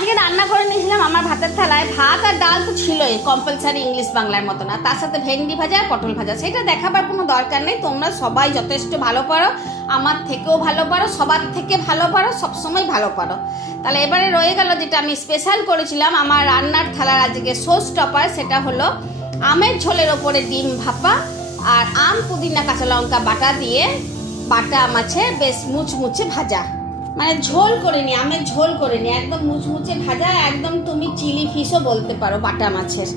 আজকে রান্না করে নিয়েছিলাম আমার ভাতের থালায় ভাত আর ডাল তো ছিলই কম্পালসারি ইংলিশ বাংলার মতো না, তার সাথে ভেন্ডি ভাজা আর পটল ভাজা। সেটা দেখাবার কোনো দরকার নেই, তোমরা সবাই যথেষ্ট ভালো পারো, আমার থেকেও ভালো পারো, সবার থেকে ভালো পারো, সবসময় ভালো পারো। তাহলে এবারে রয়ে গেল যেটা আমি স্পেশাল করেছিলাম আমার রান্নার থালার আজকে শো স্টপার, সেটা হলো আমের ঝোলের ওপরে ডিম ভাপা আর আম পুদিনা কাঁচা লঙ্কা বাটা দিয়ে বাটা মাছের বেশ মুচমুচে ভাজা, মানে ঝোল করে নি, আমের ঝোল করে নি, একদম মুচমুচে ভাজা, একদম তুমি চিলি ফিশও বলতে পারো বাটা মাছের।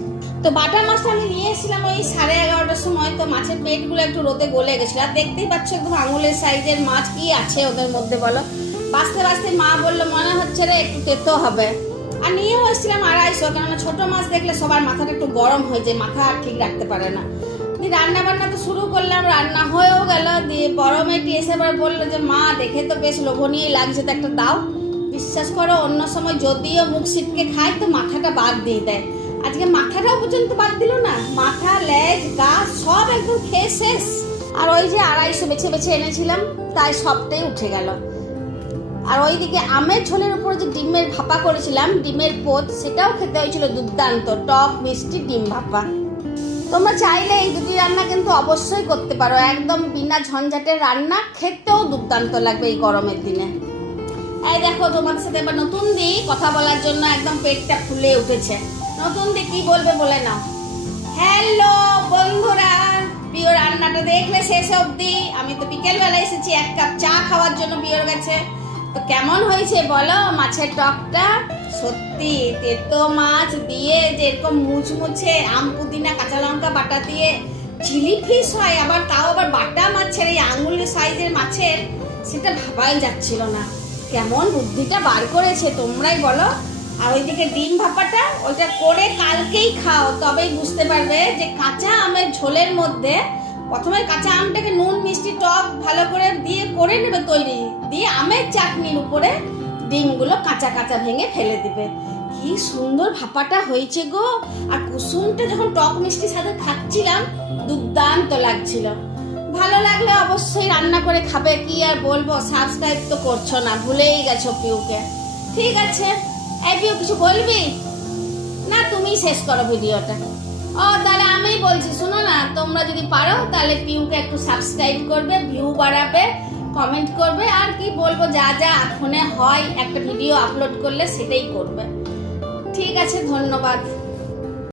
তো বাটা মাছটা আমি নিয়ে এসেছিলাম ওই 11:30টার সময়। তো মাছের পেটগুলো একটু রোদে গলে গেছিল, আর দেখতেই পাচ্ছ একদম আঙুলের সাইজের মাছ, কি আছে ওদের মধ্যে বলো। বাঁচতে বাঁচতে মা বললো মনে হচ্ছে রে একটু তেতো হবে, আর নিয়েও এসেছিলাম 250, কেননা ছোট মাছ দেখলে সবার মাথাটা একটু গরম হয়ে যায়, মাথা আর ঠিক রাখতে পারে না। রান্না বান্না তো শুরু করলাম, রান্না হয়েও গেল, দিয়ে বড় মেয়েটি এসে এবার বললো যে মা দেখে তো বেশ লোভনীয় লাগছে, তো একটা দাও। বিশ্বাস করো অন্য সময় যদিও মুখ সিটকে খায় তো মাথাটা বাদ দিয়ে দেয়, আজকে মাথাটাও পর্যন্ত বাদ দিল না, মাথা লেজ গা সব একদম খেয়ে শেষ। আর ওই যে 250 বেছে বেছে এনেছিলাম তাই সবটাই উঠে গেল। আর ওইদিকে আমের ঝোলের উপর যে ডিমের ভাপা করেছিলাম, ডিমের পোত, সেটাও খেতে হয়েছিল দুর্দান্ত, টক মিষ্টি ডিম ভাপা। তোমরা চাইলে এই দুটি রান্না কিন্তু অবশ্যই করতে পারো, একদম বিনা ঝঞ্ঝাটের রান্না, খেতেও দুর্দান্ত লাগবে এই গরমের দিনে। এই দেখো তোমাদের সাথে এবার নতুন দি কথা বলার জন্য একদম পেটটা ফুলে উঠেছে। নতুন দি কি বলবে বলে নাও। হ্যালো বন্ধুরা, প্রিয় রান্নাটা দেখলে শেষ অবধি। আমি তো বিকেলবেলা এসেছি 1 কাপ চা খাওয়ার জন্য প্রিয়র কাছে। তো কেমন হয়েছে বলো মাছের টকটা? সত্যি তেতো মাছ দিয়ে যেরকম মুচমুচে আম পুদিনা কাঁচা লঙ্কা বাটা দিয়ে চিলি ফিশ হয়, আবার তাও আবার বাটা মাছের, এই আঙুলের সাইজের মাছের, সেটা ভাবাই যাচ্ছিল না। কেমন বুদ্ধিটা বার করেছে তোমরাই বলো। আর ওইদিকে ডিম ভাপাটা ওইটা করে কালকেই খাও, তবেই বুঝতে পারবে যে কাঁচা আমের ঝোলের মধ্যে প্রথমে কাঁচা আমটাকে নুন মিষ্টি টক ভালো করে দিয়ে করে নেবে তৈরি, দিয়ে আমের চাটনির উপরে ডিমগুলো কাঁচা কাঁচা ভেঙে ফেলে দিবে। কি সুন্দর ভাপাটা হয়েছে গো। আর কুসুমটা যখন টক মিষ্টির সাথে খাচ্ছিলাম দুর্দান্ত লাগছিল। ভালো লাগলে অবশ্যই রান্না করে খাবে, কি আর বলবো। সাবস্ক্রাইব তো করছো না, ভুলেই গেছো পিউকে। ঠিক আছে, এই পিউ কিছু বলবি না? তুমি শেষ করো ভিডিওটা। ও তাহলে আমি বলছি, শোনো না, তোমরা যদি পারো তাহলে পিউকে একটু সাবস্ক্রাইব করবে, ভিউ বাড়াবে, কমেন্ট করবে, আর কি বলবো, যা যা ফোনে হয় একটা ভিডিও আপলোড করলে সেটাই করবে। ঠিক আছে, ধন্যবাদ।